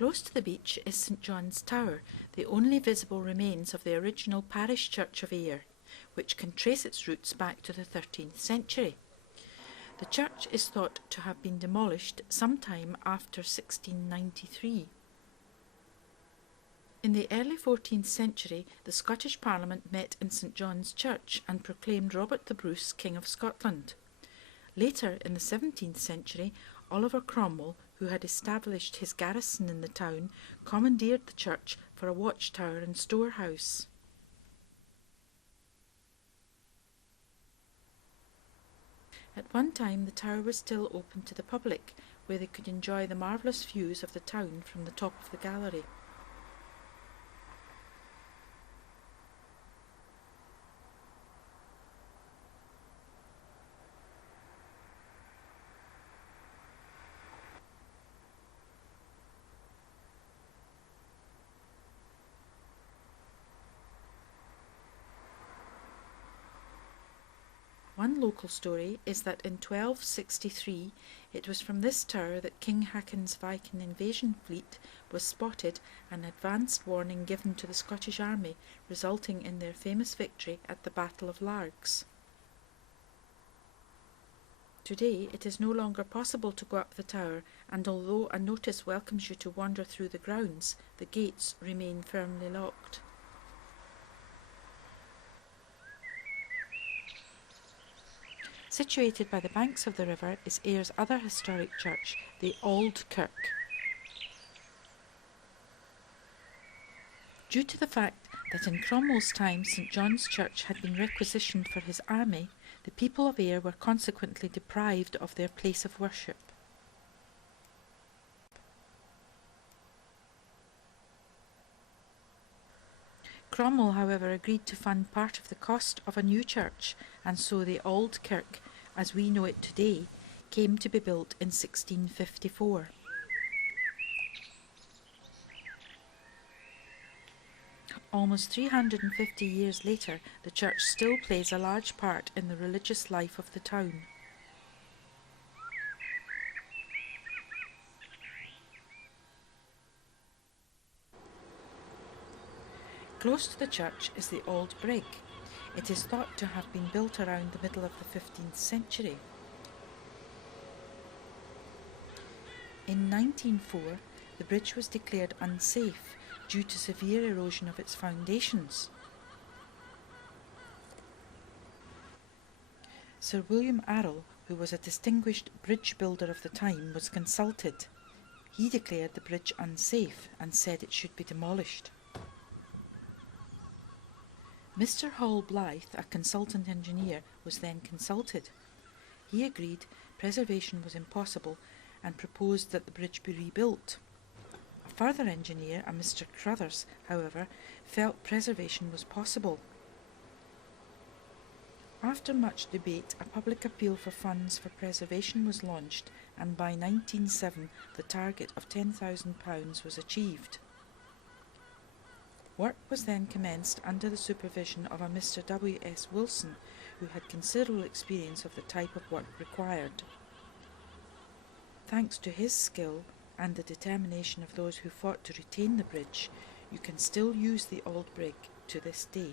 Close to the beach is St John's Tower, the only visible remains of the original parish church of Ayr, which can trace its roots back to the 13th century. The church is thought to have been demolished sometime after 1693. In the early 14th century, the Scottish Parliament met in St John's Church and proclaimed Robert the Bruce King of Scotland. Later, in the 17th century, Oliver Cromwell, who had established his garrison in the town, commandeered the church for a watchtower and storehouse. At one time, the tower was still open to the public, where they could enjoy the marvellous views of the town from the top of the gallery. One local story is that in 1263 it was from this tower that King Haakon's Viking invasion fleet was spotted, an advanced warning given to the Scottish army, resulting in their famous victory at the Battle of Largs. Today it is no longer possible to go up the tower, and although a notice welcomes you to wander through the grounds, the gates remain firmly locked. Situated by the banks of the river is Ayr's other historic church, the Auld Kirk. Due to the fact that in Cromwell's time St John's Church had been requisitioned for his army, the people of Ayr were consequently deprived of their place of worship. Cromwell, however, agreed to fund part of the cost of a new church, and so the Auld Kirk, as we know it today, came to be built in 1654. Almost 350 years later, the church still plays a large part in the religious life of the town. Close to the church is the Old Brig. It is thought to have been built around the middle of the 15th century. In 1904, the bridge was declared unsafe due to severe erosion of its foundations. Sir William Arrol, who was a distinguished bridge builder of the time, was consulted. He declared the bridge unsafe and said it should be demolished. Mr. Hall Blythe, a consultant engineer, was then consulted. He agreed preservation was impossible and proposed that the bridge be rebuilt. A further engineer, a Mr. Crothers, however, felt preservation was possible. After much debate, a public appeal for funds for preservation was launched, and by 1907 the target of £10,000 was achieved. Work was then commenced under the supervision of a Mr. W. S. Wilson, who had considerable experience of the type of work required. Thanks to his skill and the determination of those who fought to retain the bridge, you can still use the Old Brig to this day.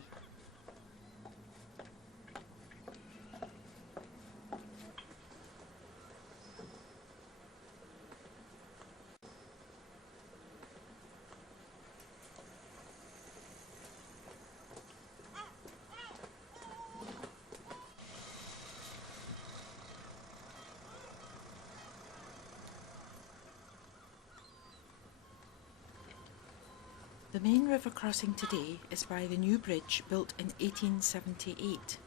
The main river crossing today is by the new bridge built in 1878.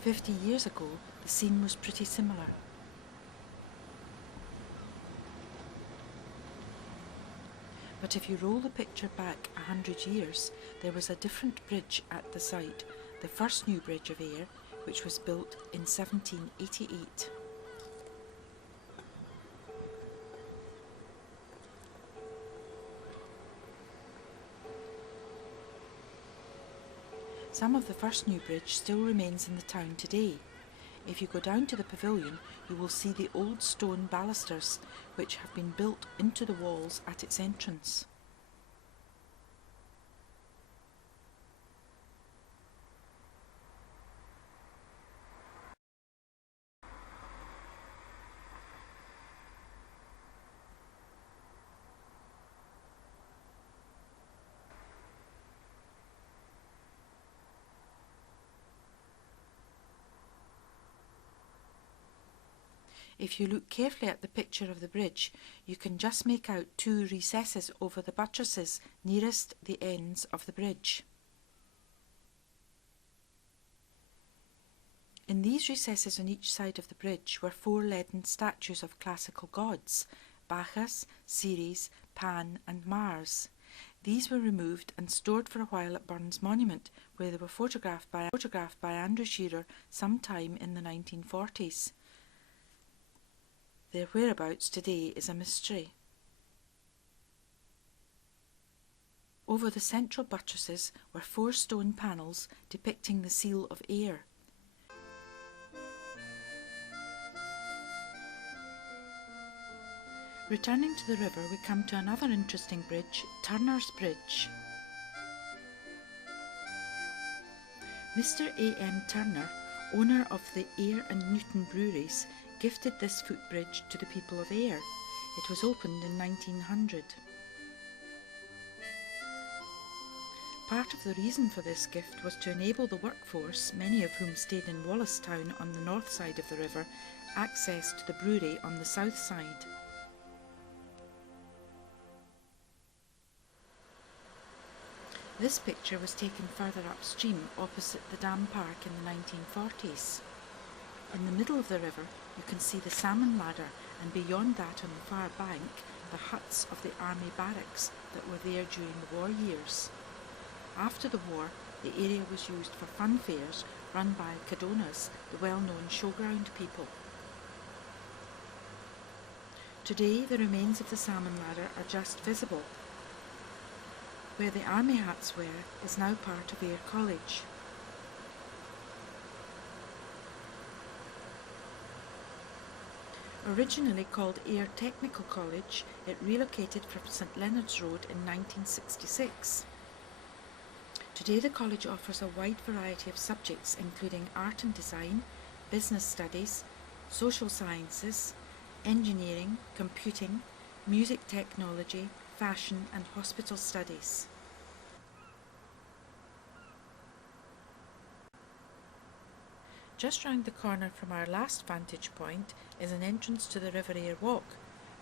"50 years ago, the scene was pretty similar. But if you roll the picture back 100 years, there was a different bridge at the site, the first new bridge of Ayr, which was built in 1788. Some of the first new bridge still remains in the town today. If you go down to the pavilion, you will see the old stone balusters which have been built into the walls at its entrance. If you look carefully at the picture of the bridge, you can just make out two recesses over the buttresses nearest the ends of the bridge. In these recesses on each side of the bridge were 4 leaden statues of classical gods, Bacchus, Ceres, Pan and Mars. These were removed and stored for a while at Burns Monument, where they were photographed by Andrew Shearer sometime in the 1940s. Their whereabouts today is a mystery. Over the central buttresses were 4 stone panels depicting the seal of Ayr. Returning to the river, we come to another interesting bridge, Turner's Bridge. Mr. A.M. Turner, owner of the Ayr and Newton breweries, gifted this footbridge to the people of Ayr. It was opened in 1900. Part of the reason for this gift was to enable the workforce, many of whom stayed in Wallacestown on the north side of the river, access to the brewery on the south side. This picture was taken further upstream opposite the dam park in the 1940s. In the middle of the river you can see the salmon ladder, and beyond that on the far bank the huts of the army barracks that were there during the war years. After the war the area was used for fun fairs run by Cadonas, the well-known showground people. Today the remains of the salmon ladder are just visible. Where the army huts were is now part of Ayr College. Originally called Ayr Technical College, it relocated from St Leonard's Road in 1966. Today the college offers a wide variety of subjects including art and design, business studies, social sciences, engineering, computing, music technology, fashion and hospital studies. Just round the corner from our last vantage point is an entrance to the River Ayr Walk,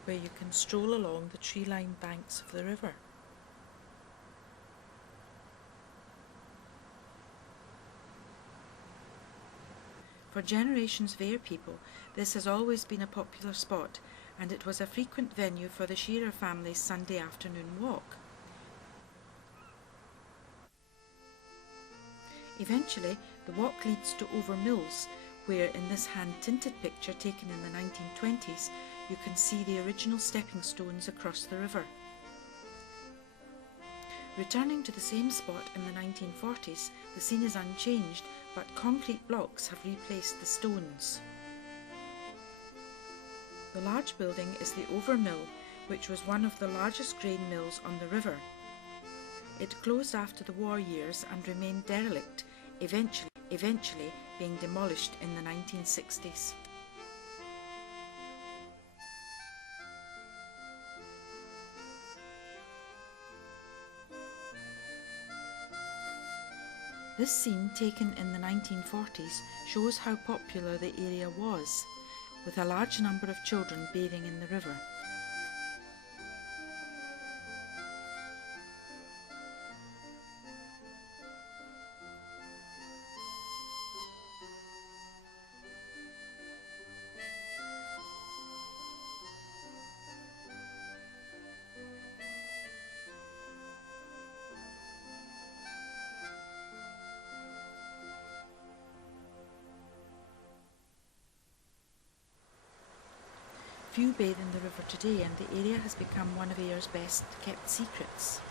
where you can stroll along the tree-lined banks of the river. For generations of Ayr people, this has always been a popular spot, and it was a frequent venue for the Shearer family's Sunday afternoon walk. Eventually, the walk leads to Over Mills, where in this hand-tinted picture taken in the 1920s, you can see the original stepping stones across the river. Returning to the same spot in the 1940s, the scene is unchanged, but concrete blocks have replaced the stones. The large building is the Over Mill, which was one of the largest grain mills on the river. It closed after the war years and remained derelict, eventually being demolished in the 1960s. This scene, taken in the 1940s, shows how popular the area was, with a large number of children bathing in the river. Few bathe in the river today, and the area has become one of Ayr's best kept secrets.